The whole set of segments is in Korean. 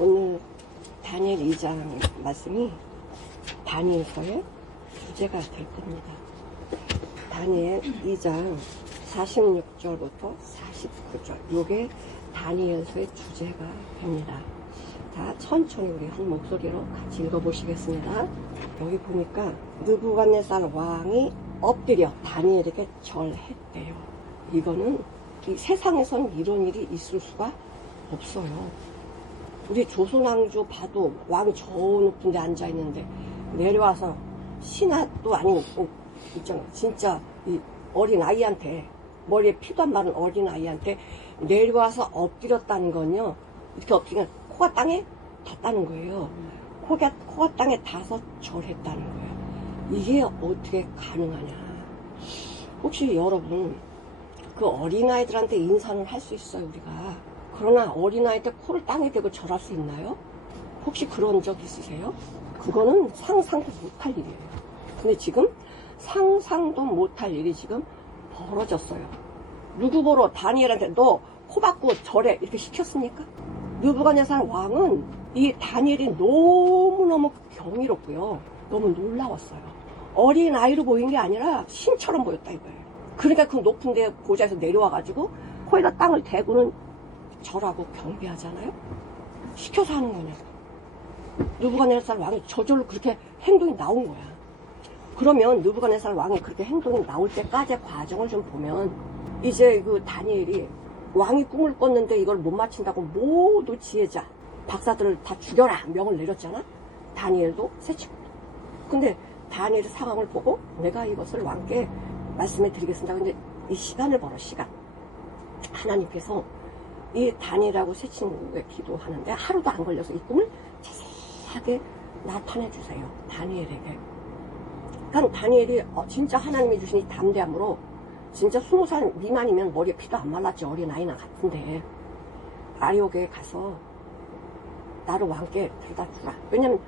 오늘 다니엘 2장 말씀이 다니엘서의 주제가 될 겁니다. 다니엘 2장 46절부터 49절, 요게 다니엘서의 주제가 됩니다. 자, 천천히 우리 한 목소리로 같이 읽어보시겠습니다. 여기 보니까 느부갓네살 왕이 엎드려 다니엘에게 절했대요. 이거는 이 세상에선 이런 일이 있을 수가 없어요. 우리 조선왕조 봐도 왕이 저 높은 데 앉아있는데 내려와서 신하도 아니고 있잖아. 진짜 이 어린 아이한테, 머리에 피도 안 마른 어린 아이한테 내려와서 엎드렸다는 건요, 이렇게 엎드리면 코가 땅에 닿다는 거예요. 코가 땅에 닿아서 절했다는 거예요. 이게 어떻게 가능하냐. 혹시 여러분 그 어린아이들한테 인사는 할 수 있어요, 우리가. 그러나 어린아이한테 코를 땅에 대고 절할 수 있나요? 혹시 그런 적 있으세요? 그거는 상상도 못할 일이에요. 근데 지금 상상도 못할 일이 지금 벌어졌어요. 누구 보러 다니엘한테 너 코 박고 절해 이렇게 시켰습니까? 느부갓네살 왕은 이 다니엘이 너무너무 경이롭고요, 너무 놀라웠어요. 어린 아이로 보인 게 아니라 신처럼 보였다 이거예요. 그러니까 그 높은 데 보좌에서 내려와가지고 코에다 땅을 대고는 절하고 경배하잖아요. 시켜서 하는 거냐. 느부갓네살 왕이 저절로 그렇게 행동이 나온 거야. 그러면 느부갓네살 왕이 그렇게 행동이 나올 때까지의 과정을 좀 보면, 이제 그 다니엘이 왕이 꿈을 꿨는데 이걸 못 맞춘다고 모두 지혜자 박사들을 다 죽여라 명을 내렸잖아. 다니엘도 세 친구. 근데 다니엘의 상황을 보고 내가 이것을 왕께 말씀해 드리겠습니다. 근데 이 시간을 벌어, 시간. 하나님께서 이 다니엘하고 세 친구에 기도하는데 하루도 안 걸려서 이 꿈을 자세하게 나타내 주세요, 다니엘에게. 그러니까 다니엘이 진짜 하나님이 주신 이 담대함으로, 진짜 20살 미만이면 머리에 피도 안 말랐지, 어린아이나 같은데 아리옥에 가서 나를 왕께 데려다 주라. 왜냐면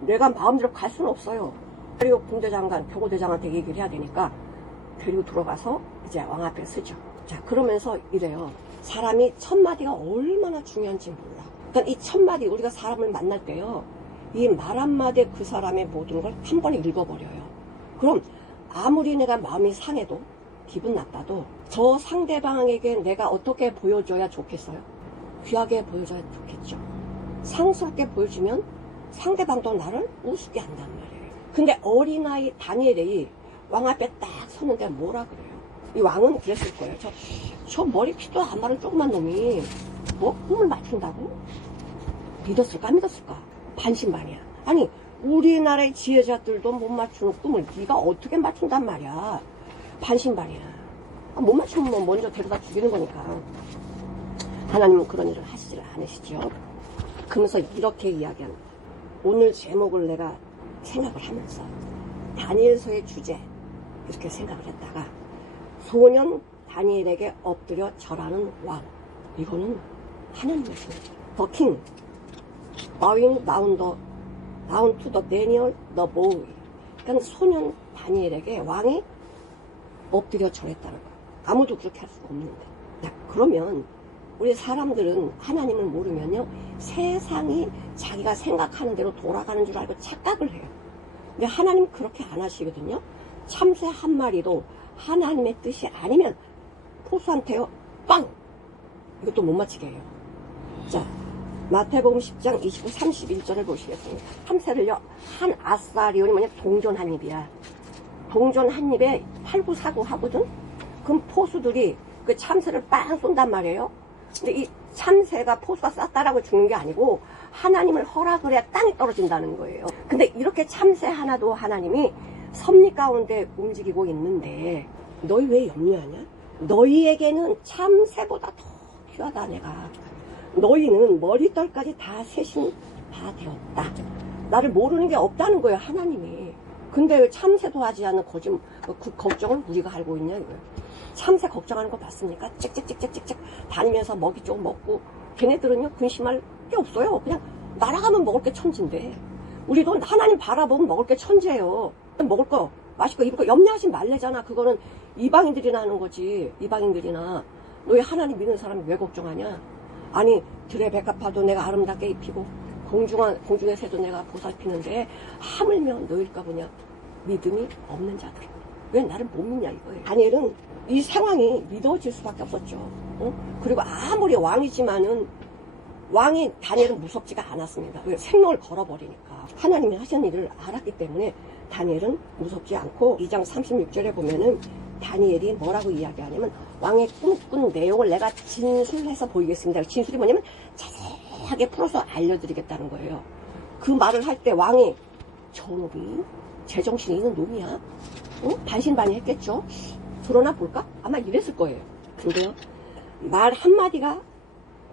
내가 마음대로 갈 수는 없어요. 아리옥 군대장관, 병호대장한테 얘기를 해야 되니까 데리고 들어가서 이제 왕 앞에 서죠. 자, 그러면서 이래요. 사람이 첫 마디가 얼마나 중요한지 몰라. 그러니까 이 첫 마디, 우리가 사람을 만날 때요, 이 말 한마디에 그 사람의 모든 걸 한 번에 읽어버려요. 그럼 아무리 내가 마음이 상해도, 기분 나빠도 저 상대방에게 내가 어떻게 보여줘야 좋겠어요? 귀하게 보여줘야 좋겠죠. 상스럽게 보여주면 상대방도 나를 우습게 한단 말이에요. 근데 어린아이 다니엘이 왕 앞에 딱 섰는데 뭐라 그래요? 이 왕은 그랬을 거예요. 저 머리 피도 안 마른 조그만 놈이 뭐 꿈을 맞춘다고? 믿었을까? 반신반의야. 아니, 우리나라의 지혜자들도 못 맞추는 꿈을 네가 어떻게 맞춘단 말이야. 반신반의야. 못 맞추면 먼저 데려다 죽이는 거니까. 하나님은 그런 일을 하시질 않으시죠. 그러면서 이렇게 이야기합니다. 오늘 제목을 내가 생각을 하면서 다니엘서의 주제 이렇게 생각을 했다가, 소년 다니엘에게 엎드려 절하는 왕. 이거는 하나님의 말씀입니다. The king bowing down to the Daniel the boy. 그러니까 소년 다니엘에게 왕이 엎드려 절했다는 거예요. 아무도 그렇게 할 수가 없는데. 자, 그러면 우리 사람들은 하나님을 모르면요, 세상이 자기가 생각하는 대로 돌아가는 줄 알고 착각을 해요. 근데 하나님은 그렇게 안 하시거든요. 참새 한 마리도 하나님의 뜻이 아니면 포수한테요, 빵! 이것도 못 맞히게 해요. 자, 마태복음 10장 29, 31절을 보시겠습니다. 참새를요, 한 아싸리온이 뭐냐, 동전 한 입이야. 동전 한 입에 8,9,4,9 하거든? 그럼 포수들이 그 참새를 빵 쏜단 말이에요. 근데 이 참새가 포수가 쐈다라고 죽는 게 아니고 하나님을 허락을 해야 땅에 떨어진다는 거예요. 근데 이렇게 참새 하나도 하나님이 섭리 가운데 움직이고 있는데 너희 왜 염려하냐? 너희에게는 참새보다 더 귀하다 내가. 너희는 머리털까지 다 세신 다 되었다. 나를 모르는 게 없다는 거예요, 하나님이. 근데 왜 참새도 하지 않는 그 걱정을 우리가 알고 있냐 이거예요. 참새 걱정하는 거 봤습니까? 짹짹짹짹짹 다니면서 먹이 조금 먹고, 걔네들은요 근심할 게 없어요. 그냥 날아가면 먹을 게 천지인데, 우리도 하나님 바라보면 먹을 게 천지예요. 먹을 거 맛있고 입을 거 염려하지 말래잖아. 그거는 이방인들이나 하는 거지. 이방인들이나. 너희 하나님 믿는 사람이 왜 걱정하냐? 아니 들의 백합화도 내가 아름답게 입히고 공중의 새도 내가 보살피는데 하물며 너일까 보냐. 믿음이 없는 자들. 왜 나를 못 믿냐 이거예요. 다니엘은 이 상황이 믿어질 수밖에 없었죠. 그리고 아무리 왕이지만은 왕이 다니엘은 무섭지가 않았습니다. 왜? 생명을 걸어버리니까. 하나님이 하신 일을 알았기 때문에 다니엘은 무섭지 않고 2장 36절에 보면은 다니엘이 뭐라고 이야기하냐면 왕의 꿈꾼 내용을 내가 진술해서 보이겠습니다. 진술이 뭐냐면 자세하게 풀어서 알려드리겠다는 거예요. 그 말을 할 때 왕이 저놈이 제정신이 있는 놈이야? 반신반의했겠죠? 드러나 볼까? 아마 이랬을 거예요. 근데요, 말 한마디가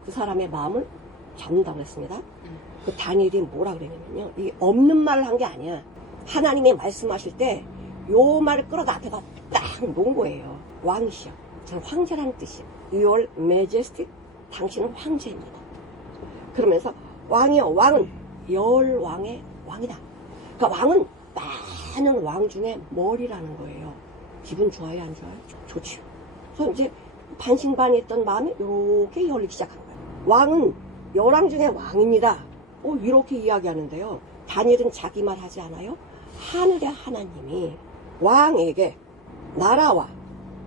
그 사람의 마음을 잡는다고 했습니다. 그 다니엘이 뭐라 그랬냐면요, 이 없는 말을 한 게 아니야. 하나님이 말씀하실 때 요 말을 끌어다 앞에다 딱 놓은 거예요. 왕이시여. 저는 황제라는 뜻이에요. Your Majesty, 당신은 황제입니다. 그러면서 왕이여, 왕은 열왕의 왕이다. 그러니까 왕은 많은 왕 중에 머리라는 거예요. 기분 좋아요, 안 좋아요? 좋죠. 그래서 이제 반신반의했던 마음이 이렇게 열리기 시작한 거예요. 왕은 열왕 중에 왕입니다. 이렇게 이야기하는데요. 다니엘은 자기 말 하지 않아요? 하늘의 하나님이 왕에게 나라와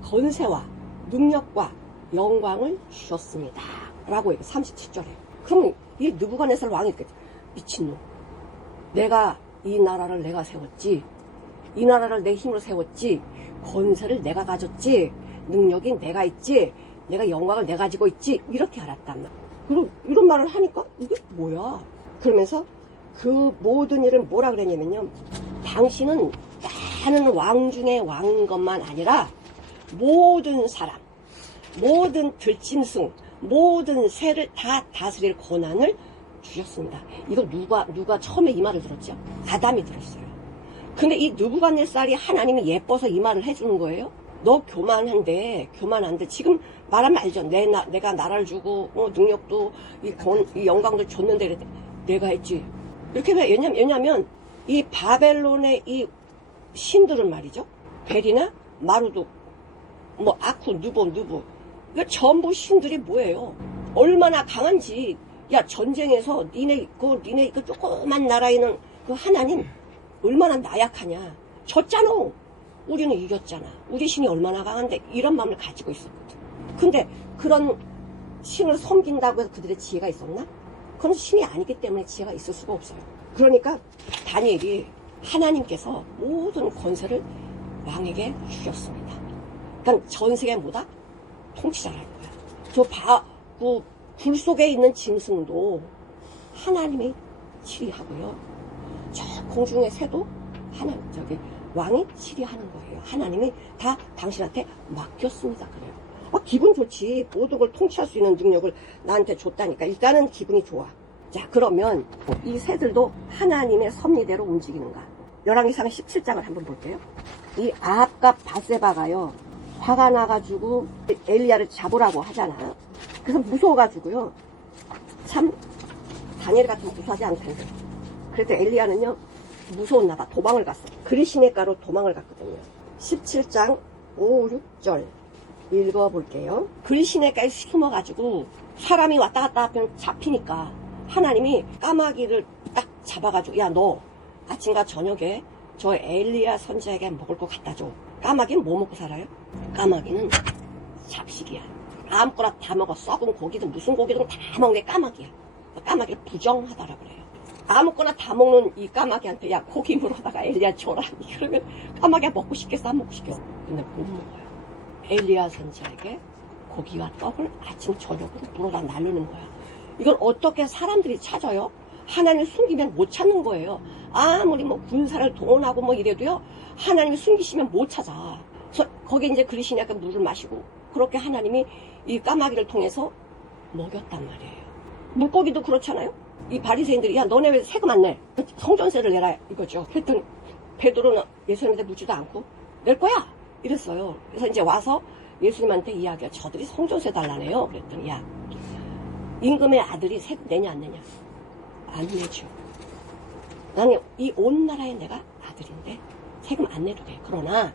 건세와 능력과 영광을 주셨습니다. 라고 해요. 37절에. 그럼 이 느부갓네살 왕이 있겠죠. 미친놈. 내가 이 나라를 내가 세웠지. 이 나라를 내 힘으로 세웠지. 권세를 내가 가졌지. 능력이 내가 있지. 내가 영광을 내가 가지고 있지. 이렇게 알았단 말이야. 그리고 이런 말을 하니까 이게 뭐야. 그러면서 그 모든 일을 뭐라 그랬냐면요. 당신은 많은 왕 중에 왕인 것만 아니라 모든 사람, 모든 들짐승, 모든 새를 다 다스릴 권한을 주셨습니다. 이거 누가 처음에 이 말을 들었죠? 아담이 들었어요. 근데 이 느부갓네살이 하나님이 예뻐서 이 말을 해주는 거예요? 너 교만한데 지금 말하면 알죠? 내가 나라를 주고 능력도 이 영광도 줬는데 내가 했지. 이렇게 왜? 왜냐면 이 바벨론의 이 신들은 말이죠. 벨이나 마루둑, 아쿠, 누보. 이거 전부 신들이 뭐예요? 얼마나 강한지. 야, 전쟁에서 니네 그 조그만 나라에 있는 그 하나님 얼마나 나약하냐. 졌잖아. 우리는 이겼잖아. 우리 신이 얼마나 강한데 이런 마음을 가지고 있었거든. 근데 그런 신을 섬긴다고 해서 그들의 지혜가 있었나? 그건 신이 아니기 때문에 지혜가 있을 수가 없어요. 그러니까 다니엘이 하나님께서 모든 권세를 왕에게 주셨습니다. 그러니까 전 세계 뭐다? 통치자라는 거야. 그 굴 속에 있는 짐승도 하나님이 치리하고요. 저 공중의 새도 왕이 치리하는 거예요. 하나님이 다 당신한테 맡겼습니다. 그래요. 기분 좋지. 모든 걸 통치할 수 있는 능력을 나한테 줬다니까. 일단은 기분이 좋아. 자, 그러면 이 새들도 하나님의 섭리대로 움직이는가? 열왕기상 17장을 한번 볼게요. 이 아합과 바세바가요, 화가 나가지고 엘리야를 잡으라고 하잖아요. 그래서 무서워가지고요. 참 다니엘 같으면 무서워하지 않던데. 그래서 엘리야는요, 무서웠나 봐. 도망을 갔어. 그리시네가로 도망을 갔거든요. 17장 5, 6절 읽어볼게요. 그리시네가에 숨어가지고 사람이 왔다 갔다 하면 잡히니까 하나님이 까마귀를 딱 잡아가지고, 야, 너 아침과 저녁에 저 엘리야 선지자에게 먹을 거 갖다 줘. 까마귀는 뭐 먹고 살아요? 까마귀는 잡식이야. 아무거나 다 먹어. 썩은 고기든 무슨 고기든 다 먹는 게 까마귀야. 까마귀를 부정하다라 그래요. 아무거나 다 먹는 이 까마귀한테, 야, 고기 물어다가 엘리야 줘라. 그러면 까마귀가 먹고 싶겠어? 안 먹고 싶겠어? 근데 못 먹어요. 엘리야 선지자에게 고기와 떡을 아침 저녁으로 물어다 나르는 거야. 이걸 어떻게 사람들이 찾아요? 하나님을 숨기면 못 찾는 거예요. 아무리 군사를 동원하고 이래도요, 하나님을 숨기시면 못 찾아. 그래서 거기에 이제 그리시니까 물을 마시고, 그렇게 하나님이 이 까마귀를 통해서 먹였단 말이에요. 물고기도 그렇잖아요? 이 바리새인들이, 야, 너네 왜 세금 안 내? 성전세를 내라, 이거죠. 그랬더니 베드로는 예수님한테 묻지도 않고, 낼 거야! 이랬어요. 그래서 이제 와서 예수님한테 이야기해. 저들이 성전세 달라네요. 그랬더니, 야, 임금의 아들이 세금 내냐 안 내냐? 안 내죠. 나는 이 온 나라의 내가 아들인데 세금 안 내도 돼. 그러나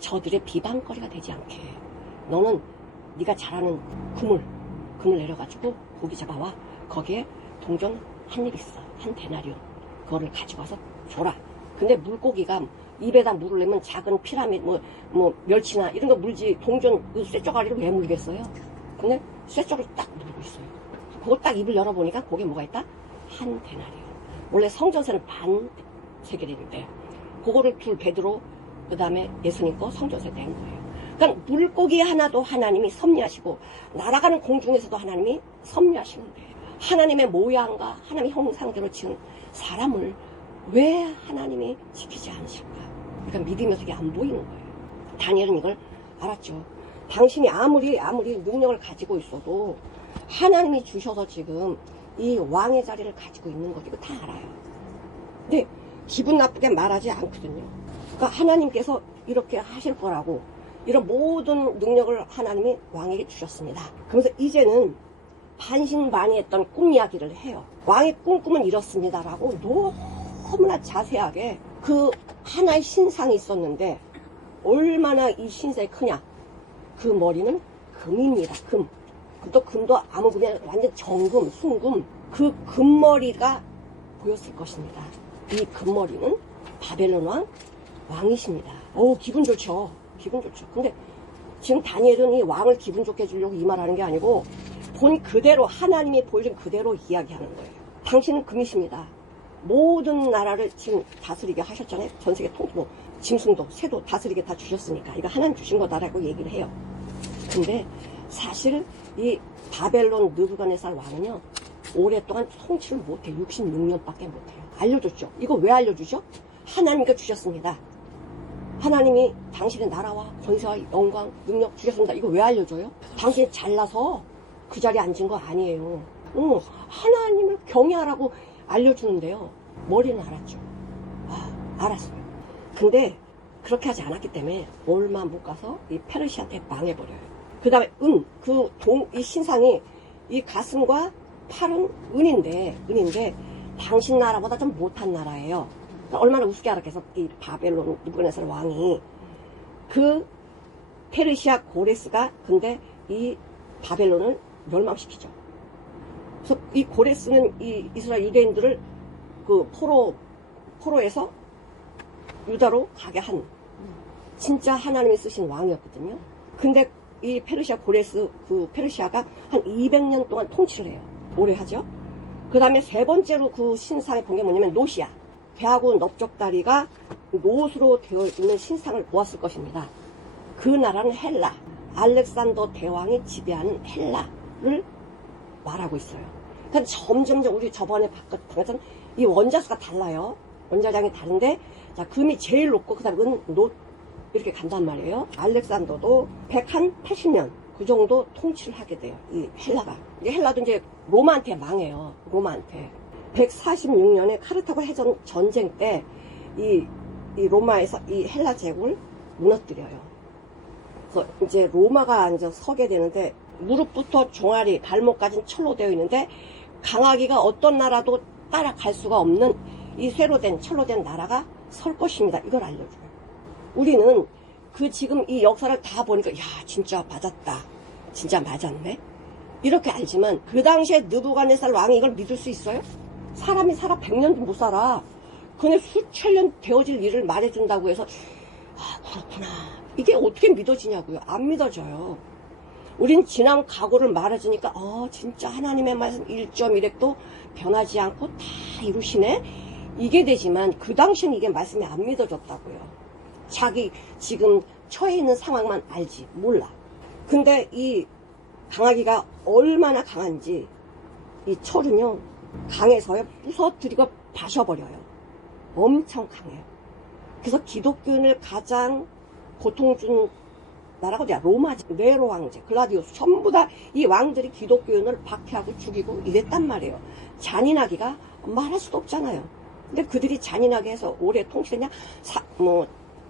저들의 비방거리가 되지 않게 너는 네가 잘하는 금을 내려가지고 고기 잡아와. 거기에 동전 한 입 있어. 한 데나리온. 그거를 가지고 와서 줘라. 근데 물고기가 입에다 물을 내면 작은 피라미드, 뭐 멸치나 이런 거 물지 동전 그 쇠쪼가리를 왜 물겠어요? 근데 쇠쪼를 딱 물고 있어요. 그거 딱 입을 열어보니까 거기에 뭐가 있다? 한 데나리온. 원래 성전세는 반 세겔인데 그거를 둘 베드로 그 다음에 예수님 거 성전세 낸 거예요. 그러니까 물고기 하나도 하나님이 섭리하시고 날아가는 공중에서도 하나님이 섭리하시는데 하나님의 모양과 하나님의 형상대로 지은 사람을 왜 하나님이 지키지 않으실까? 그러니까 믿음의 속이 안 보이는 거예요. 다니엘은 이걸 알았죠. 당신이 아무리 능력을 가지고 있어도 하나님이 주셔서 지금 이 왕의 자리를 가지고 있는 거죠. 이거 다 알아요. 근데 기분 나쁘게 말하지 않거든요. 그러니까 하나님께서 이렇게 하실 거라고 이런 모든 능력을 하나님이 왕에게 주셨습니다. 그래서 이제는 반신반의했던 꿈 이야기를 해요. 왕의 꿈은 이렇습니다라고 너무나 자세하게 그 하나의 신상이 있었는데 얼마나 이 신상이 크냐. 그 머리는 금입니다. 금. 또 금도 아무 금이 아니라 완전 정금, 순금. 그 금머리가 보였을 것입니다. 이 금머리는 바벨론 왕이십니다. 기분 좋죠. 기분 좋죠. 근데 지금 다니엘은 이 왕을 기분 좋게 해주려고 이 말하는 게 아니고 본 그대로 하나님이 보여준 그대로 이야기하는 거예요. 당신은 금이십니다. 모든 나라를 지금 다스리게 하셨잖아요. 전 세계 통도, 짐승도, 새도 다스리게 다 주셨으니까 이거 하나님 주신 거다라고 얘기를 해요. 근데 사실 이 바벨론 느부갓네살 왕은요 오랫동안 통치를 못해요. 66년밖에 못해요. 알려줬죠. 이거 왜 알려주죠? 하나님께 주셨습니다. 하나님이 당신의 나라와 권세와 영광, 능력 주셨습니다. 이거 왜 알려줘요? 당신이 잘나서 그 자리에 앉은 거 아니에요. 하나님을 경외하라고 알려주는데요. 머리는 알았죠. 알았어요. 근데 그렇게 하지 않았기 때문에 얼마 못 가서 이 페르시아한테 망해버려요. 그 다음에 이 신상이 이 가슴과 팔은 은인데 당신 나라보다 좀 못한 나라예요. 얼마나 우습게 알았겠어. 이 바벨론 느부갓네살 왕이 그 페르시아 고레스가 근데 이 바벨론을 멸망시키죠. 그래서 이 고레스는 이 이스라엘 유대인들을 그 포로에서 유다로 가게 한 진짜 하나님이 쓰신 왕이었거든요. 근데 이 페르시아 고레스 그 페르시아가 한 200년 동안 통치를 해요. 오래 하죠. 그 다음에 세 번째로 그 신상에 본 게 뭐냐면 노시아. 배하고 넓적다리가 노수로 되어 있는 신상을 보았을 것입니다. 그 나라는 헬라. 알렉산더 대왕이 지배하는 헬라를 말하고 있어요. 그러니까 점점 우리 저번에 봤던 이 원자수가 달라요. 원자량이 다른데 자 금이 제일 높고 그 다음에 은 이렇게 간단 말이에요. 알렉산더도 180년 그 정도 통치를 하게 돼요. 이 헬라가. 이 헬라도 이제 로마한테 망해요. 로마한테. 146년에 카르타고 해전 전쟁 때 이 로마에서 이 헬라 제국을 무너뜨려요. 그래서 이제 로마가 이제 서게 되는데 무릎부터 종아리, 발목까지는 철로 되어 있는데 강하기가 어떤 나라도 따라갈 수가 없는 이 쇠로 된 철로 된 나라가 설 것입니다. 이걸 알려줘요. 우리는 그 지금 이 역사를 다 보니까 야 진짜 맞았다. 진짜 맞았네. 이렇게 알지만 그 당시에 느부갓네살 왕이 이걸 믿을 수 있어요? 사람이 살아 100년도 못 살아. 그냥 수천 년 되어질 일을 말해준다고 해서 그렇구나. 이게 어떻게 믿어지냐고요. 안 믿어져요. 우린 지난 각오를 말해주니까 진짜 하나님의 말씀 1.1핵도 변하지 않고 다 이루시네. 이게 되지만 그 당시에는 이게 말씀이 안 믿어졌다고요. 자기 지금 처해 있는 상황만 알지 몰라. 근데 이 강아기가 얼마나 강한지 이 철은요 강해서요 부서뜨리고 마셔버려요. 엄청 강해요. 그래서 기독교인을 가장 고통 준 나라가 어디야? 로마지. 네로 황제, 글라디우스 전부 다 이 왕들이 기독교인을 박해하고 죽이고 이랬단 말이에요. 잔인하기가 말할 수도 없잖아요. 근데 그들이 잔인하게 해서 오래 통치했냐?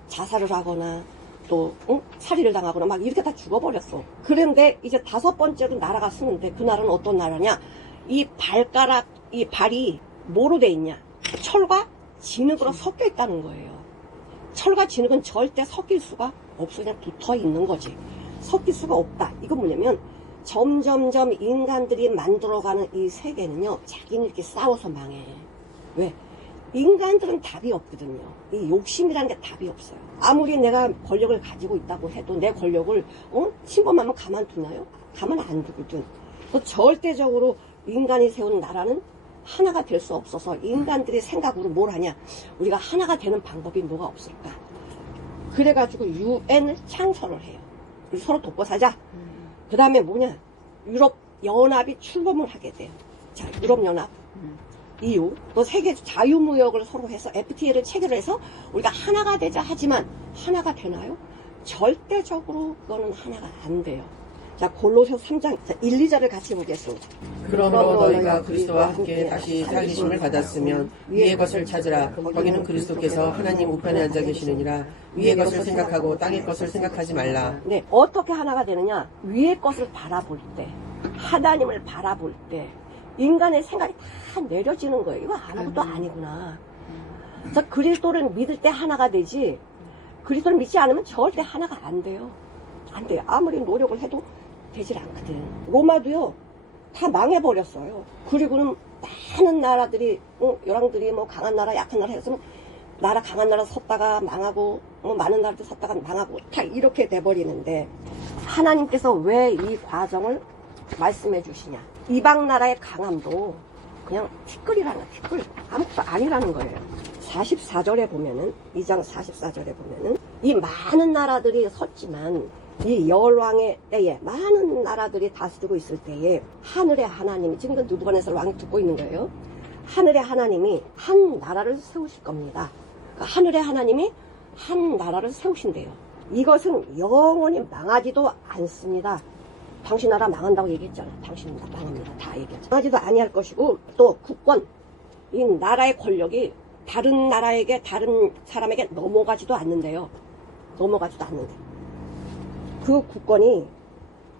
자살을 하거나 또 살인을 당하거나 막 이렇게 다 죽어버렸어. 그런데 이제 다섯 번째로 나라가 쓰는데 그 나라는 어떤 나라냐? 이 발가락, 이 발이 뭐로 돼 있냐? 철과 진흙으로 섞여 있다는 거예요. 철과 진흙은 절대 섞일 수가 없어. 그냥 붙어 있는 거지. 섞일 수가 없다. 이건 뭐냐면 점점점 인간들이 만들어가는 이 세계는요, 자기는 이렇게 싸워서 망해. 왜? 인간들은 답이 없거든요. 이 욕심이라는 게 답이 없어요. 아무리 내가 권력을 가지고 있다고 해도 내 권력을 침범하면 가만두나요? 가만 안 두거든. 절대적으로 인간이 세운 나라는 하나가 될 수 없어서 인간들의 생각으로 뭘 하냐? 우리가 하나가 되는 방법이 뭐가 없을까? 그래가지고 유엔을 창설을 해요. 우리 서로 돕고 사자. 그 다음에 뭐냐? 유럽 연합이 출범을 하게 돼요. 자, 유럽 연합. EU, 또 세계 자유무역을 서로 해서 FTA를 체결해서 우리가 하나가 되자 하지만 하나가 되나요? 절대적으로 그거는 하나가 안 돼요. 자, 골로새서 3장 1, 2절을 같이 보겠습니다. 그러므로 너희가 그리스도와 함께 다시 살리심을 받았으면 위의 것을 찾으라. 거기는 그리스도께서 하나님 우편에 앉아 계시느니라. 위의 것을 생각하고 땅의 것을 생각하지 말라. 네, 어떻게 하나가 되느냐? 위의 것을 바라볼 때, 하나님을 바라볼 때 인간의 생각이 다 내려지는 거예요. 이거 아무것도 아니구나. 그래서 그리스도를 믿을 때 하나가 되지, 그리스도를 믿지 않으면 절대 하나가 안 돼요. 안 돼요. 아무리 노력을 해도 되질 않거든. 로마도요, 다 망해버렸어요. 그리고는 많은 나라들이, 열왕들이 뭐 강한 나라, 약한 나라 해서 나라, 강한 나라 섰다가 망하고, 많은 나라들 섰다가 망하고, 다 이렇게 돼버리는데, 하나님께서 왜 이 과정을 말씀해 주시냐. 이방 나라의 강함도 그냥 티끌이라는 거예요. 티끌. 아무것도 아니라는 거예요. 44절에 보면은, 2장 44절에 보면은, 이 많은 나라들이 섰지만, 이 열왕의 때에, 많은 나라들이 다스리고 있을 때에, 하늘의 하나님이, 지금 이건 느부갓네살 왕이 듣고 있는 거예요. 하늘의 하나님이 한 나라를 세우실 겁니다. 그러니까 하늘의 하나님이 한 나라를 세우신대요. 이것은 영원히 망하지도 않습니다. 당신 나라 망한다고 얘기했잖아. 당신 나라 망합니다. 다 얘기했잖아. 망하지도 아니할 것이고, 또 국권, 이 나라의 권력이 다른 나라에게, 다른 사람에게 넘어가지도 않는데요. 넘어가지도 않는데. 그 국권이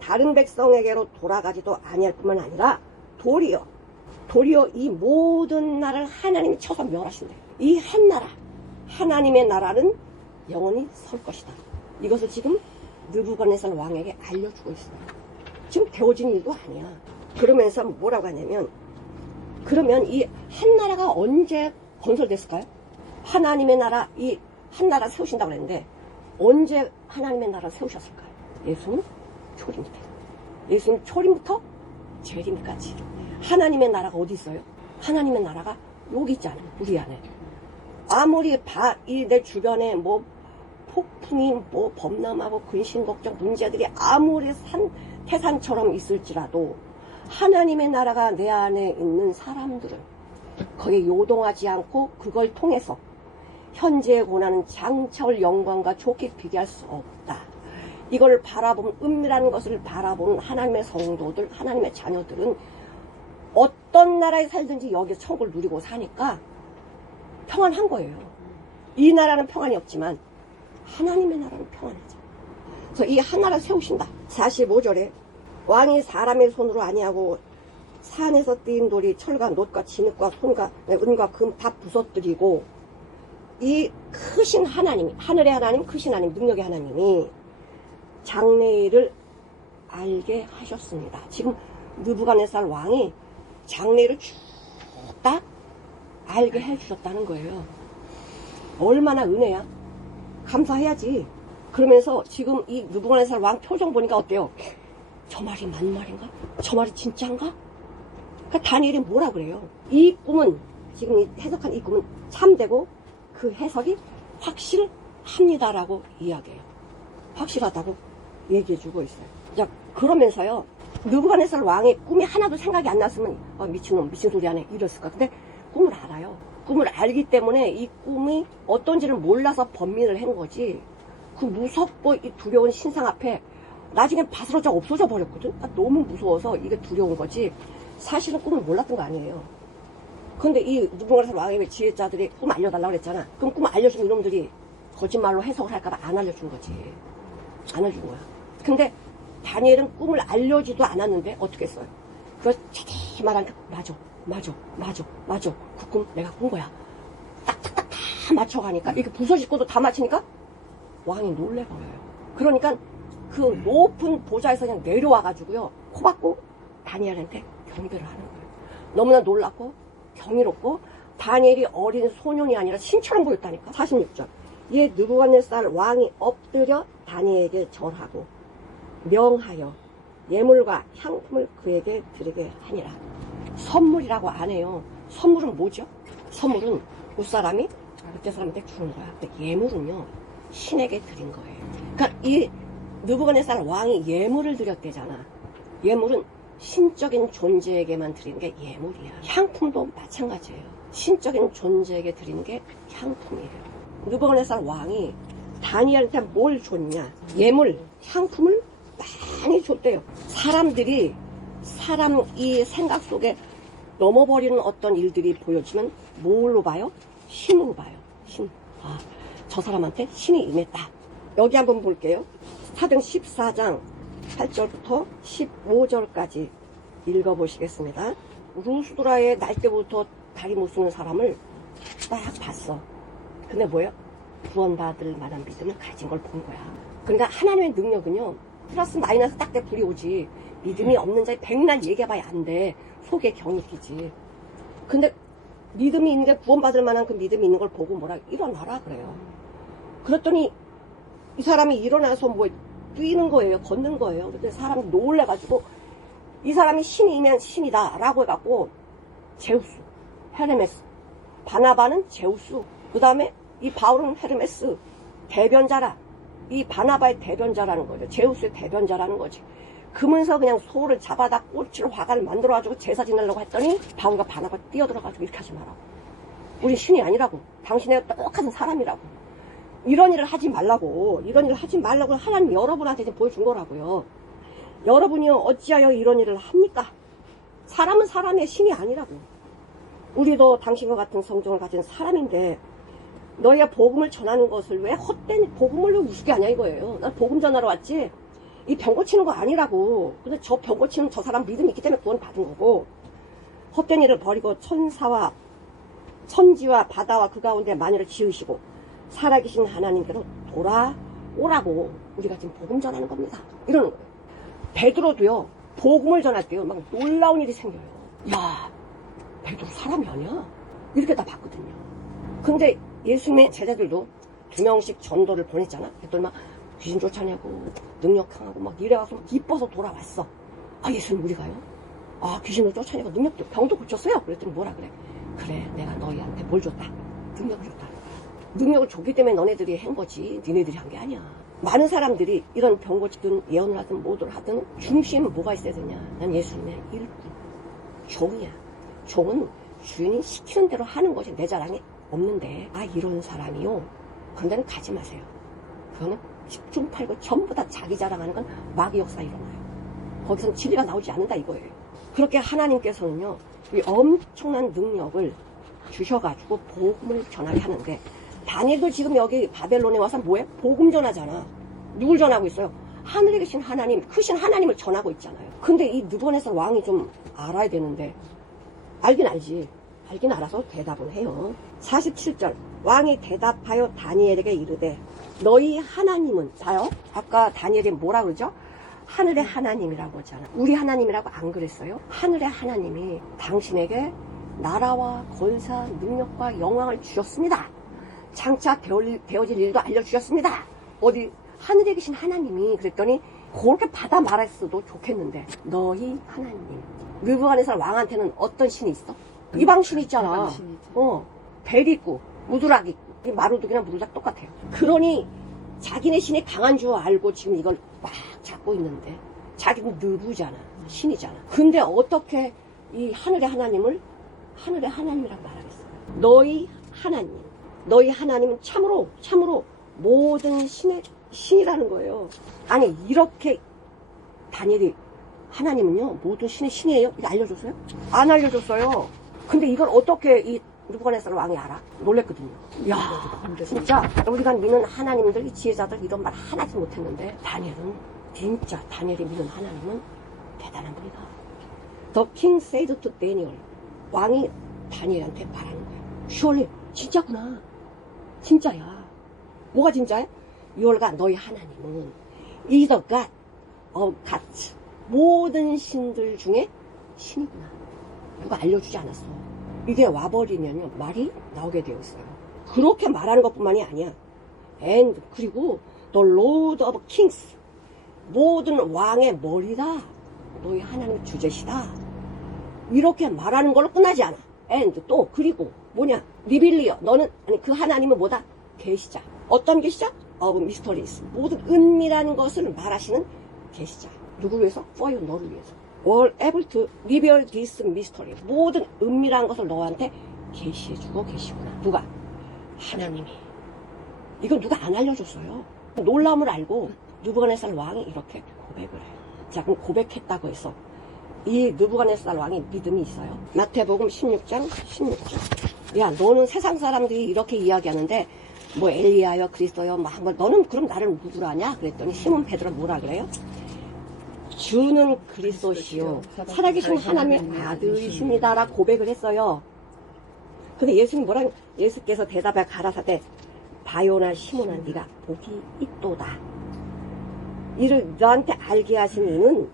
다른 백성에게로 돌아가지도 아니할 뿐만 아니라 도리어 이 모든 나라를 하나님이 쳐서 멸하신대요. 이 한 나라, 하나님의 나라는 영원히 설 것이다. 이것을 지금 느부갓네살 왕에게 알려주고 있어요. 지금 되어진 일도 아니야. 그러면서 뭐라고 하냐면, 그러면 이 한 나라가 언제 건설됐을까요? 하나님의 나라, 이 한 나라 세우신다고 그랬는데 언제 하나님의 나라 세우셨을까요? 예수는 초림부터. 예수는 초림부터 재림까지. 하나님의 나라가 어디 있어요? 하나님의 나라가 여기 있잖아요. 우리 안에. 아무리 내 주변에 뭐 폭풍이 뭐 범람하고 근심 걱정 문제들이 아무리 태산처럼 있을지라도 하나님의 나라가 내 안에 있는 사람들은 거기에 요동하지 않고 그걸 통해서 현재의 고난은 장차올 영광과 좋게 비교할 수 없다. 이걸 바라보면, 은밀한 것을 바라보는 하나님의 성도들, 하나님의 자녀들은 어떤 나라에 살든지 여기서 천국을 누리고 사니까 평안한 거예요. 이 나라는 평안이 없지만 하나님의 나라는 평안하죠. 그래서 이 한 나라 세우신다. 45절에 왕이 사람의 손으로 아니하고 산에서 띄인 돌이 철과 놋과 진흙과 손과 은과 금 다 부서뜨리고, 이 크신 하나님이, 하늘의 하나님, 크신 하나님, 능력의 하나님이 장래일을 알게 하셨습니다. 지금 느부갓네살 왕이 장래일을 쭉 다 알게 해주셨다는 거예요. 얼마나 은혜야? 감사해야지. 그러면서 지금 이 느부갓네살 왕 표정 보니까 어때요? 저 말이 맞는 말인가? 저 말이 진짜인가? 그러니까 다니엘이 뭐라 그래요? 이 꿈은, 지금 이 해석한 이 꿈은 참되고 그 해석이 확실합니다라고 이야기해요. 확실하다고 얘기해주고 있어요. 자, 그러면서요, 느부갓네살 왕의 꿈이 하나도 생각이 안 났으면 미친놈, 미친 소리 하네 이랬을 것 같은데, 꿈을 알아요. 꿈을 알기 때문에 이 꿈이 어떤지를 몰라서 번민을 한 거지, 그 무섭고 이 두려운 신상 앞에 나중에 바스러져 없어져 버렸거든. 너무 무서워서 이게 두려운 거지, 사실은 꿈을 몰랐던 거 아니에요. 근데 이 느부갓네살 왕의 지혜자들이 꿈 알려달라고 그랬잖아. 그럼 꿈 알려준 이놈들이 거짓말로 해석을 할까봐 안 알려준 거지. 안 알려준 거야. 근데 다니엘은 꿈을 알려지도 않았는데 어떻게 했어요? 그걸 자세히 말하니까 맞아. 그 꿈 내가 꾼 거야. 딱딱딱 다 맞춰가니까, 이렇게 부서질 것도 다 맞히니까 왕이 놀래버려요. 그러니까 그 높은 보좌에서 그냥 내려와가지고요, 코박고 다니엘한테 경배를 하는 거예요. 너무나 놀랍고 경이롭고 다니엘이 어린 소년이 아니라 신처럼 보였다니까. 46절. 이에 느부갓네살 왕이 엎드려 다니엘에게 절하고 명하여 예물과 향품을 그에게 드리게 하니라. 선물이라고 안 해요. 선물은 뭐죠? 선물은 윗사람이 그때 사람한테 주는 거야. 근데 예물은요, 신에게 드린 거예요. 그러니까 이 느부갓네살 왕이 예물을 드렸대잖아. 예물은 신적인 존재에게만 드리는 게 예물이야. 향품도 마찬가지예요. 신적인 존재에게 드리는 게 향품이에요. 느부갓네살 왕이 다니엘한테 뭘 줬냐? 예물, 향품을 많이 줬대요. 사람들이 사람 이 생각 속에 넘어버리는 어떤 일들이 보여지면 뭘로 봐요? 신으로 봐요. 신. 아, 저 사람한테 신이 임했다. 여기 한번 볼게요. 사도행 14장 8절부터 15절까지 읽어보시겠습니다. 루스드라의 날 때부터 다리 못 쓰는 사람을 딱 봤어. 근데 뭐예요? 구원받을 만한 믿음을 가진 걸 본 거야. 그러니까 하나님의 능력은요, 플러스 마이너스 딱 때 불이 오지. 믿음이 없는 자에 백날 얘기해봐야 안 돼. 속에 경이 끼지. 근데 믿음이 있는데 구원받을 만한 그 믿음이 있는 걸 보고 뭐라 일어나라 그래요. 그랬더니 이 사람이 일어나서 뭐 뛰는 거예요. 걷는 거예요. 근데 사람이 놀래가지고 이 사람이 신이면 신이다 라고 해갖고 제우스, 헤르메스, 바나바는 제우스, 그 다음에 이 바울은 헤르메스, 대변자라. 이 바나바의 대변자라는 거죠. 제우스의 대변자라는 거지. 그러면서 그냥 소를 잡아다 꼴찌로 화가를 만들어가지고 제사 지내려고 했더니 바울과 바나바 뛰어들어가지고 이렇게 하지 마라고. 우리 신이 아니라고. 당신의 똑같은 사람이라고. 이런 일을 하지 말라고. 이런 일을 하지 말라고 하나님 여러분한테 지금 보여준 거라고요. 여러분이요 어찌하여 이런 일을 합니까? 사람은 사람의 신이 아니라고. 우리도 당신과 같은 성정을 가진 사람인데 너희가 복음을 전하는 것을 왜 헛된 복음을 왜 우습게 하냐 이거예요. 난 복음 전하러 왔지 이 병 고치는 거 아니라고. 근데 저 병 고치는 저 사람 믿음이 있기 때문에 구원 받은 거고, 헛된 일을 버리고 천사와 천지와 바다와 그 가운데 만유를 지으시고 살아계신 하나님께로 돌아오라고 우리가 지금 복음 전하는 겁니다. 이러는 거예요. 베드로도요 복음을 전할 때요 막 놀라운 일이 생겨요. 야, 베드로 사람이 아니야? 이렇게 다 봤거든요. 근데 예수님의 제자들도 2명씩 전도를 보냈잖아. 그랬더니 막 귀신 쫓아내고 능력 강하고 막 이래가서 막 기뻐서 돌아왔어. 아, 예수님 우리 가요? 아, 귀신을 쫓아내고 능력도 병도 고쳤어요. 그랬더니 뭐라 그래? 그래, 내가 너희한테 뭘 줬다? 능력을 줬다. 능력을 줬기 때문에 너네들이 한 거지 니네들이 한 게 아니야. 많은 사람들이 이런 병 고치든 예언을 하든 뭐를 하든 중심은 뭐가 있어야 되냐? 난 예수님의 일꾼, 종이야. 종은 주인이 시키는 대로 하는 것이 내 자랑이 없는데, 아, 이런 사람이요, 그런 데는 가지 마세요. 그거는 집중 팔고 전부 다 자기 자랑하는 건 마귀 역사 일어나요. 거기서는 진리가 나오지 않는다 이거예요. 그렇게 하나님께서는요 이 엄청난 능력을 주셔가지고 복음을 전하게 하는데, 다니엘도 지금 여기 바벨론에 와서 뭐해? 복음 전하잖아. 누굴 전하고 있어요? 하늘에 계신 하나님, 크신 하나님을 전하고 있잖아요. 근데 이 느부갓네살 왕이 좀 알아야 되는데, 알긴 알지. 알긴 알아서 대답은 해요. 47절. 왕이 대답하여 다니엘에게 이르되 너희 하나님은, 자요, 아까 다니엘이 뭐라 그러죠? 하늘의 하나님이라고 하잖아. 우리 하나님이라고 안 그랬어요? 하늘의 하나님이 당신에게 나라와 권사, 능력과 영광을 주셨습니다. 장차 되어질 일도 알려주셨습니다. 어디 하늘에 계신 하나님이 그랬더니 그렇게 받아 말했어도 좋겠는데, 너희 하나님. 느부갓네살 왕한테는 어떤 신이 있어? 이방 신이 있잖아. 벨 있고 무드락 있고, 이 마루둑이랑 무드락 똑같아요. 그러니 자기네 신이 강한 줄 알고 지금 이걸 막 잡고 있는데, 자기는 느부잖아, 신이잖아. 근데 어떻게 이 하늘의 하나님을 하늘의 하나님이라고 말하겠어요? 너희 하나님, 너희 하나님은 참으로 모든 신의 신이라는 거예요. 아니, 이렇게 다니엘이 하나님은요 모든 신의 신이에요? 이거 알려줬어요? 안 알려줬어요. 근데 이걸 어떻게 이 느부갓네살 왕이 알아? 놀랬거든요. 야, 진짜 우리가 믿는 하나님들, 이 지혜자들 이런 말 하나도 못했는데, 다니엘은 진짜, 다니엘이 믿는 하나님은 대단한 분이다. The king said to Daniel, 왕이 다니엘한테 말하는 거야. Surely, 진짜구나. 진짜야. 뭐가 진짜야? Your God, 너희 하나님은 is the God of gods, 모든 신들 중에 신이구나. 누가 알려주지 않았어. 이게 와버리면요, 말이 나오게 되어 있어요. 그렇게 말하는 것뿐만이 아니야. And, 그리고 The Lord of Kings, 모든 왕의 머리다. 너희 하나님 주제시다. 이렇게 말하는 걸로 끝나지 않아. And, 또, 그리고, 뭐냐, 리빌리어, 너는, 아니, 그 하나님은 뭐다? 계시자. 어떤 계시자? Of Mysteries, 모든 은밀한 것을 말하시는 계시자. 누구를 위해서? For you, 너를 위해서. Were able to reveal this mystery, 모든 은밀한 것을 너한테 계시해주고 계시구나. 누가? 하나님이. 이건 누가 안 알려줬어요. 놀라움을 알고 느부갓네살 왕이 이렇게 고백을 해요. 자, 그럼 고백했다고 해서 이 느부갓네살 왕이 믿음이 있어요. 마태복음 16장 16절. 야, 너는 세상 사람들이 이렇게 이야기하는데 뭐 엘리야여 그리스도여 막 너는 그럼 나를 누구라 하냐? 그랬더니 시몬 베드로가 뭐라 그래요? 주는 그리스도시요 살아계신 하나님의 아들이십니다라 고백을 했어요. 근데 예수님 뭐라, 예수께서 대답해 가라사대 바요나 시몬아 네가 복이 있도다. 이를 너한테 알게 하신 이는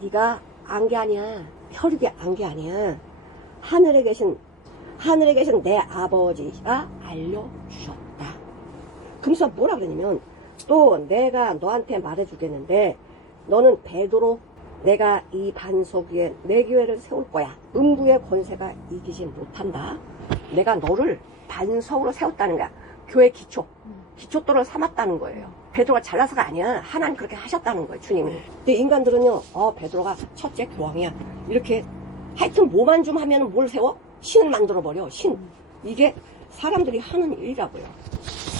네가 안 게 아니야. 혈육이 안 게 아니야. 하늘에 계신 내 아버지가 알려주셨다. 그러면서 뭐라 그러냐면 또 내가 너한테 말해주겠는데 너는 베드로, 내가 이 반석 위에 내 교회를 세울 거야. 음부의 권세가 이기지 못한다. 내가 너를 반석으로 세웠다는 거야. 교회 기초돌을 삼았다는 거예요. 베드로가 잘나서가 아니야. 하나님 그렇게 하셨다는 거예요, 주님이. 근데 인간들은요, 베드로가 첫째 교황이야. 이렇게 하여튼 뭐만 좀 하면 뭘 세워? 신을 만들어버려. 신. 이게 사람들이 하는 일이라고요.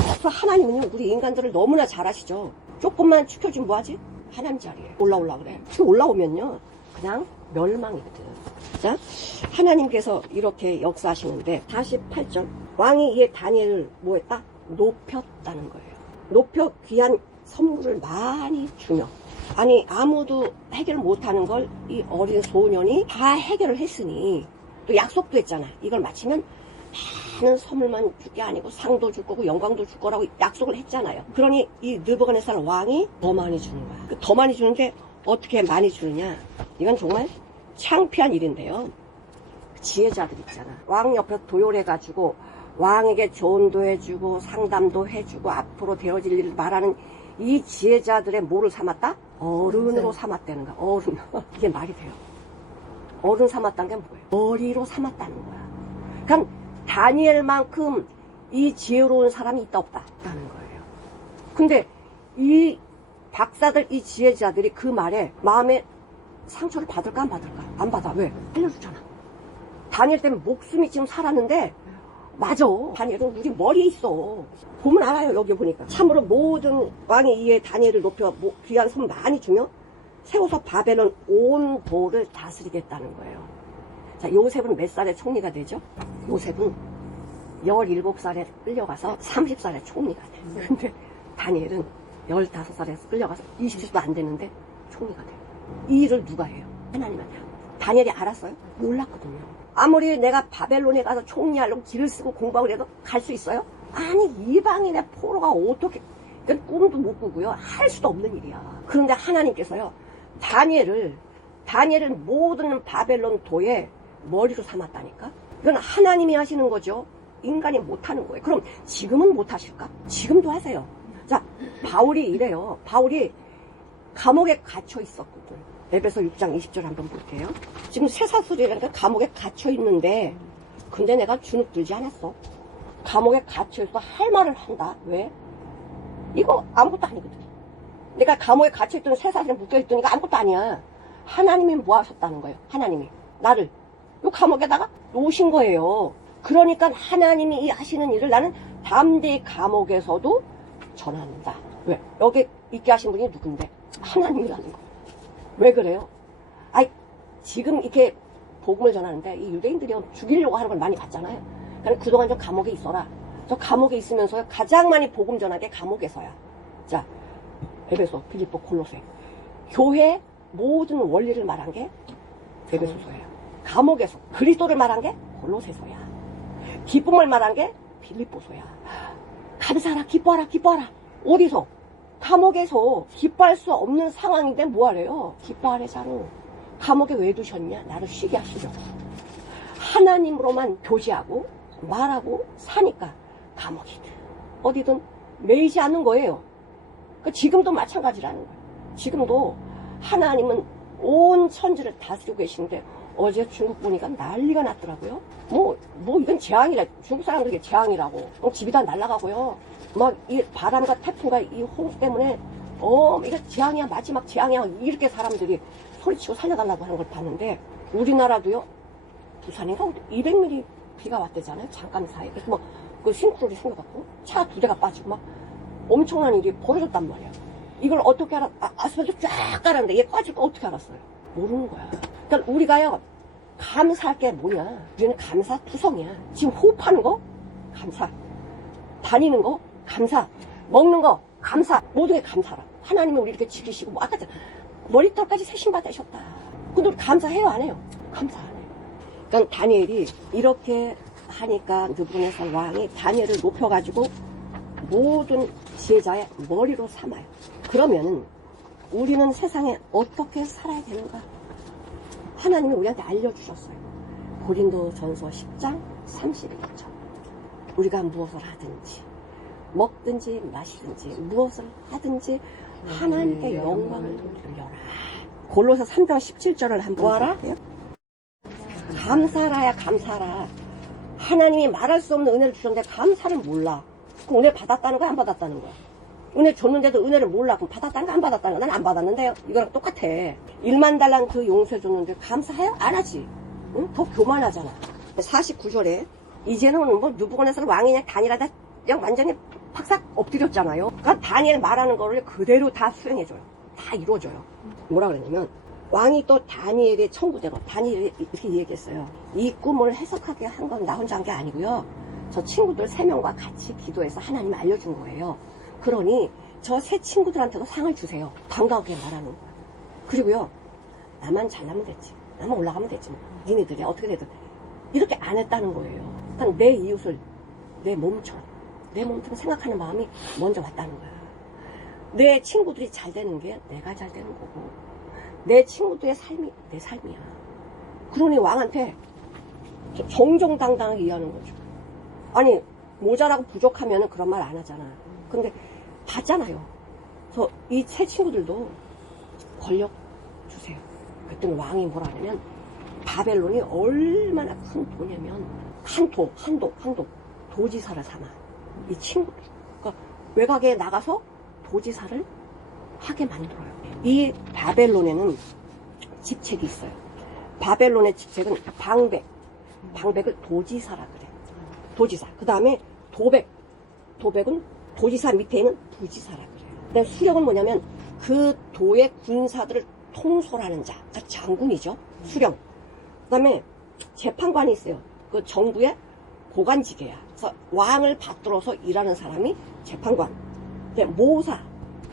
그래서 하나님은요, 우리 인간들을 너무나 잘 아시죠. 조금만 지켜주면 뭐하지? 하나님 자리에 올라오려고 그래. 그 올라오면요, 그냥 멸망이거든. 자, 하나님께서 이렇게 역사하시는데 48절. 왕이 이에 다니엘을 뭐했다? 높였다는 거예요. 높여 귀한 선물을 많이 주며, 아니 아무도 해결 못하는 걸 이 어린 소년이 다 해결을 했으니 또 약속도 했잖아. 이걸 마치면 많은 선물만 줄 게 아니고 상도 줄 거고 영광도 줄 거라고 약속을 했잖아요. 그러니 이 느부갓네살 왕이 더 많이 주는 거야. 더 많이 주는데 어떻게 많이 주느냐? 이건 정말 창피한 일인데요. 지혜자들 있잖아. 왕 옆에 도열해가지고 왕에게 조언도 해주고 상담도 해주고 앞으로 되어질 일을 말하는 이 지혜자들의 뭐를 삼았다? 어른으로 삼았다는 거야. 어른. 이게 말이 돼요. 어른 삼았다는 게 뭐예요? 머리로 삼았다는 거야. 그러니까 다니엘만큼 이 지혜로운 사람이 있다 없다 라는 거예요. 근데 이 박사들, 이 지혜자들이 그 말에 마음에 상처를 받을까 안 받을까? 안 받아. 왜? 알려주잖아. 다니엘 때문에 목숨이 지금 살았는데 맞아. 다니엘은 우리 머리에 있어. 보면 알아요. 여기 보니까. 참으로 모든 왕이 이에 다니엘을 높여 귀한 선 많이 주며 세워서 바벨론 온 도를 다스리겠다는 거예요. 자, 요셉은 몇 살에 총리가 되죠? 요셉은 17살에 끌려가서 30살에 총리가 돼. 근데 다니엘은 15살에 끌려가서 20세도 안 되는데 총리가 돼. 이 일을 누가 해요? 하나님한테. 다니엘이 알았어요? 몰랐거든요. 아무리 내가 바벨론에 가서 총리하려고 길을 쓰고 공부하고 그래도 갈 수 있어요? 아니, 이방인의 포로가 어떻게, 이건 꿈도 못 꾸고요. 할 수도 없는 일이야. 그런데 하나님께서요, 다니엘을 모든 바벨론 도의 머리로 삼았다니까? 이건 하나님이 하시는 거죠. 인간이 못하는 거예요. 그럼 지금은 못하실까? 지금도 하세요. 자, 바울이 이래요. 바울이 감옥에 갇혀 있었거든. 에베소 6장 20절 한번 볼게요. 지금 쇠사슬이라니까 감옥에 갇혀 있는데, 근데 내가 주눅 들지 않았어. 감옥에 갇혀 있어 할 말을 한다. 왜? 이거 아무것도 아니거든. 내가 감옥에 갇혀 있던 쇠사슬에 묶여 있던 이거 아무것도 아니야. 하나님이 뭐 하셨다는 거예요. 하나님이 나를 요 감옥에다가 놓으신 거예요. 그러니까 하나님이 이 하시는 일을 나는 담대히 감옥에서도 전한다. 왜? 여기 있게 하신 분이 누군데? 하나님이라는 거예요. 왜 그래요? 아이, 지금 이렇게 복음을 전하는데 이 유대인들이 죽이려고 하는 걸 많이 봤잖아요. 그러니까 그동안 좀 감옥에 있어라. 저 감옥에 있으면서 가장 많이 복음 전한 게 감옥에서야. 자, 에베소, 빌립보, 골로새. 교회의 모든 원리를 말한 게 에베소서예요. 감옥에서 그리스도를 말한 게 골로새서야. 기쁨을 말한 게 빌립보서야. 감사하라, 기뻐하라, 기뻐하라. 어디서? 감옥에서 기뻐할 수 없는 상황인데 뭐하래요? 기뻐하래잖아. 감옥에 왜 두셨냐? 나를 쉬게 하시려고. 하나님으로만 교제하고 말하고 사니까 감옥이든 어디든 매이지 않는 거예요. 그러니까 지금도 마찬가지라는 거예요. 지금도 하나님은 온 천지를 다스리고 계시는데 어제 중국 보니까 난리가 났더라고요. 뭐 이건 재앙이라, 중국 사람들에게 재앙이라고. 집이 다 날아가고요. 막 이 바람과 태풍과 이 홍수 때문에 이거 재앙이야, 마지막 재앙이야, 이렇게 사람들이 소리치고 살려달라고 하는 걸 봤는데, 우리나라도요, 부산인가 200mm 비가 왔대잖아요. 잠깐 사이에. 그래서 그 싱크로리 생겨갖고 차 2대가 빠지고 막 엄청난 일이 벌어졌단 말이야. 이걸 어떻게 아스팔트 쫙 깔았는데 얘 빠질 거 어떻게 알았어요? 모르는 거야. 그러니까 우리가요, 감사할 게 뭐냐? 우리는 감사 투성이야. 지금 호흡하는 거 감사, 다니는 거 감사, 먹는 거 감사, 모든 게 감사라. 하나님이 우리 이렇게 지키시고, 아까 머리털까지 새 신발 되셨다. 근데 우리 감사해요, 안 해요? 감사 안 해요. 그러니까 다니엘이 이렇게 하니까 느부갓네살 왕이 다니엘을 높여가지고 모든 지혜자의 머리로 삼아요. 그러면은 우리는 세상에 어떻게 살아야 되는가? 하나님이 우리한테 알려주셨어요. 고린도전서 10장 31절. 우리가 무엇을 하든지 먹든지 마시든지 무엇을 하든지 하나님께 영광을 돌려라. 골로새 3장 17절을 한번 뭐하라? 감사라야 감사라. 하나님이 말할 수 없는 은혜를 주셨는데 감사를 몰라. 그럼 은혜 받았다는 거야, 안 받았다는 거야? 은혜 줬는데도 은혜를 몰라. 그럼 받았다는 거야, 안 받았다는 거야? 난 안 받았는데요. 이거랑 똑같아. 1만 달란트 용서해 줬는데 감사해요? 안 하지. 응? 더 교만하잖아. 49절에 이제는 뭐 느부갓네살 왕이냐 다니엘이냐 그냥 완전히 팍삭 엎드렸잖아요. 그러니까 다니엘 말하는 거를 그대로 다 수행해줘요. 다 이루어져요. 뭐라 그랬냐면 왕이 또 다니엘의 청구대로 다니엘이 이렇게 얘기했어요. 이 꿈을 해석하게 한 건 나 혼자 한 게 아니고요. 저 친구들 3명과 같이 기도해서 하나님이 알려준 거예요. 그러니 저 세 친구들한테도 상을 주세요. 반가우게 말하는 거예요. 그리고요, 나만 잘나면 됐지. 나만 올라가면 됐지. 뭐. 니네들이 어떻게 되든. 이렇게 안 했다는 거예요. 그러니까 내 이웃을 내 몸처럼 생각하는 마음이 먼저 왔다는 거야. 내 친구들이 잘 되는 게 내가 잘 되는 거고, 내 친구들의 삶이 내 삶이야. 그러니 왕한테 정정당당하게 이해하는 거죠. 아니, 모자라고 부족하면 그런 말 안 하잖아. 근데 받잖아요. 그래서 이 세 친구들도 권력 주세요. 그랬더니 왕이 뭐라 하냐면, 바벨론이 얼마나 큰 도냐면 한도 도지사를 삼아. 이 친구들. 그러니까 외곽에 나가서 도지사를 하게 만들어요. 이 바벨론에는 직책이 있어요. 바벨론의 직책은 방백을 도지사라 그래. 도지사. 그 다음에 도백은 도지사 밑에 있는 부지사라 그래. 그다음에 수령은 뭐냐면 그 도의 군사들을 통솔하는 자. 그러니까 장군이죠. 수령. 그 다음에 재판관이 있어요. 그 정부의 고관직이야. 그래서 왕을 받들어서 일하는 사람이 재판관. 모사,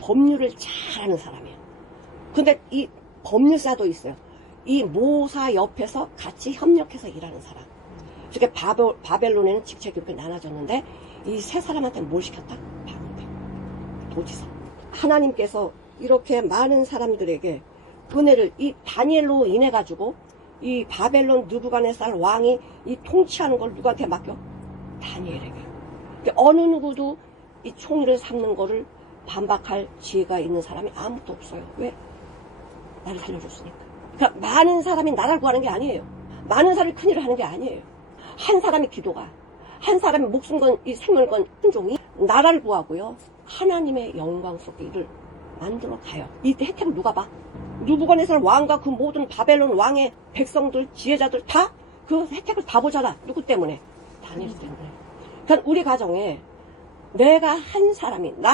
법률을 잘하는 사람이에요. 근데 이 법률사도 있어요. 이 모사 옆에서 같이 협력해서 일하는 사람. 이렇게 바벨론에는 직책이 이렇게 나눠졌는데 이 세 사람한테 뭘 시켰다? 방백, 도지사. 하나님께서 이렇게 많은 사람들에게 은혜를 이 다니엘로 인해 가지고 이 바벨론 느부갓네살 왕이 이 통치하는 걸 누구한테 맡겨? 다니엘에게. 어느 누구도 이 총리를 삼는 거를 반박할 지혜가 있는 사람이 아무도 없어요. 왜? 나를 살려줬으니까. 그러니까 많은 사람이 나를 구하는 게 아니에요. 많은 사람이 큰일을 하는 게 아니에요. 한 사람의 기도가, 한 사람의 목숨 건, 이 생명을 건 순종이 나라를 구하고요. 하나님의 영광 속에 일을 만들어 가요. 이때 혜택을 누가 봐? 느부갓네살 왕과 그 모든 바벨론 왕의 백성들, 지혜자들 다 그 혜택을 다 보잖아. 누구 때문에? 다니엘 때문에. 그러니까 우리 가정에 나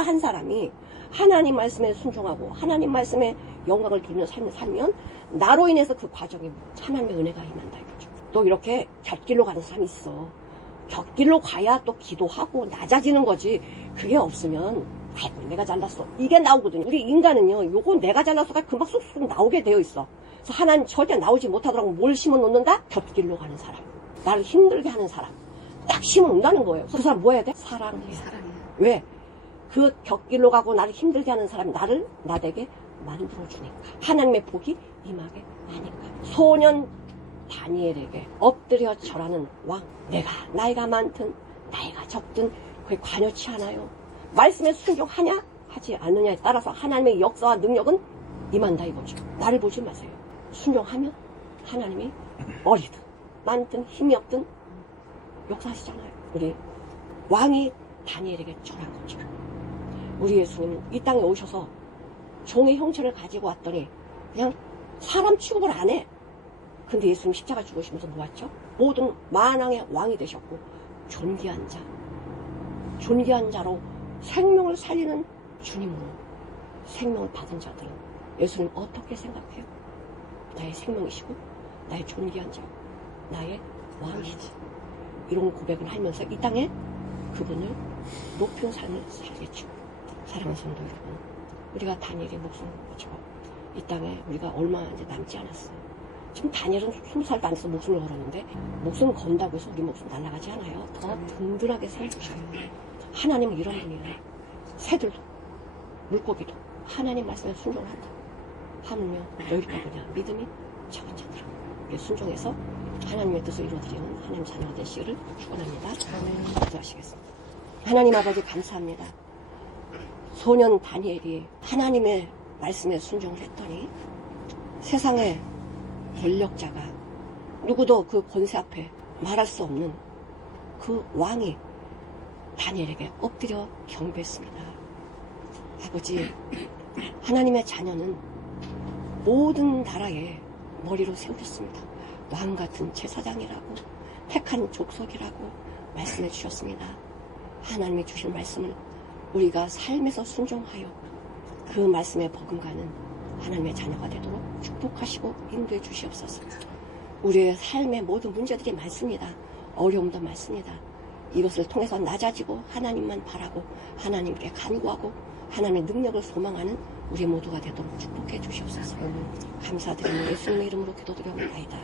한 사람이 하나님 말씀에 순종하고 하나님 말씀에 영광을 돌리는 삶을 살면 나로 인해서 그 과정에 하나님의 은혜가 임한다 이거죠. 또 이렇게 곁길로 가는 사람이 있어. 곁길로 가야 또 기도하고 낮아지는 거지. 그게 없으면 아이고 내가 잘났어 이게 나오거든요. 우리 인간은요, 요거 내가 잘났어가 금방 쑥쑥 나오게 되어 있어. 그래서 하나님 절대 나오지 못하더라고. 뭘 심어 놓는다? 곁길로 가는 사람, 나를 힘들게 하는 사람 딱 심어 놓는다는 거예요. 그 사람 뭐 해야 돼? 사랑해야 돼. 왜? 그 곁길로 가고 나를 힘들게 하는 사람이 나를 나되게 만들어주니까. 하나님의 복이 임하게 하니까. 소년 다니엘에게 엎드려 절하는 왕. 내가 나이가 많든 나이가 적든 그게 관여치 않아요. 말씀에 순종하냐 하지 않느냐에 따라서 하나님의 역사와 능력은 임한다 이거죠. 나를 보지 마세요. 순종하면 하나님이 어리든 많든 힘이 없든 역사하시잖아요. 우리 왕이 다니엘에게 절한 거죠. 우리 예수님 이 땅에 오셔서 종의 형체를 가지고 왔더니 그냥 사람 취급을 안 해. 근데 예수님 십자가 죽으시면서 뭐 했죠? 모든 만왕의 왕이 되셨고 존귀한 자로 생명을 살리는 주님으로 생명을 받은 자들은 예수님 어떻게 생각해요? 나의 생명이시고 나의 존귀한 자, 나의 왕이시지. 이런 고백을 하면서 이 땅에 그분을 높은 삶을 살겠죠. 사랑하는 성도 여러분, 우리가 다니엘의 목숨을 바쳐 이 땅에 우리가 얼마 이제 남지 않았어요. 지금 다니엘은 20살도 안 돼서 목숨을 걸었는데 목숨 건다고 해서 우리 목숨 날아가지 않아요. 더 든든하게 세워주셔요. 하나님은 이런 분이에요. 새들도 물고기도 하나님 말씀에 순종한다. 하물며 너희가 뭐냐? 믿음이 적은 자들아. 순종해서 하나님의 뜻을 이루어드리는 하나님 자녀가 되시기를 축원합니다. 기도하시겠습니다. 하나님 아버지 감사합니다. 소년 다니엘이 하나님의 말씀에 순종을 했더니 세상의 권력자가 누구도 그 권세 앞에 말할 수 없는 그 왕이 다니엘에게 엎드려 경배했습니다. 아버지, 하나님의 자녀는 모든 나라의 머리로 세우셨습니다. 왕 같은 제사장이라고 택한 족속이라고 말씀해 주셨습니다. 하나님이 주신 말씀을 우리가 삶에서 순종하여 그 말씀에 버금가는 하나님의 자녀가 되도록 축복하시고 인도해 주시옵소서. 우리의 삶의 모든 문제들이 많습니다. 어려움도 많습니다. 이것을 통해서 낮아지고 하나님만 바라고 하나님께 간구하고 하나님의 능력을 소망하는 우리 모두가 되도록 축복해 주시옵소서. 감사드리며 예수님의 이름으로 기도드려옵나이다.